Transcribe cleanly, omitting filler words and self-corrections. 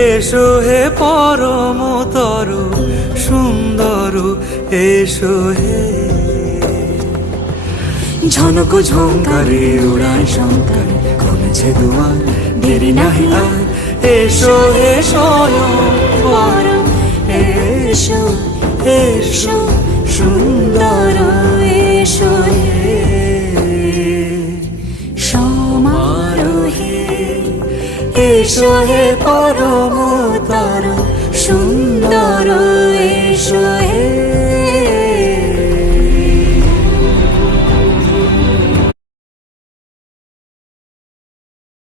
এসো হে পরমতর সুন্দর, এসো হে। ঝনক ঝঙ্কারে উড়ায় শঙ্কারে খুলেছে দুয়ার, দেরি নাহি আর। এসো হে স্বয়ং পরম, এসো এসো সুন্দর, এসো হে সমারোহে। এসো হে পরমতর সুন্দর, এসো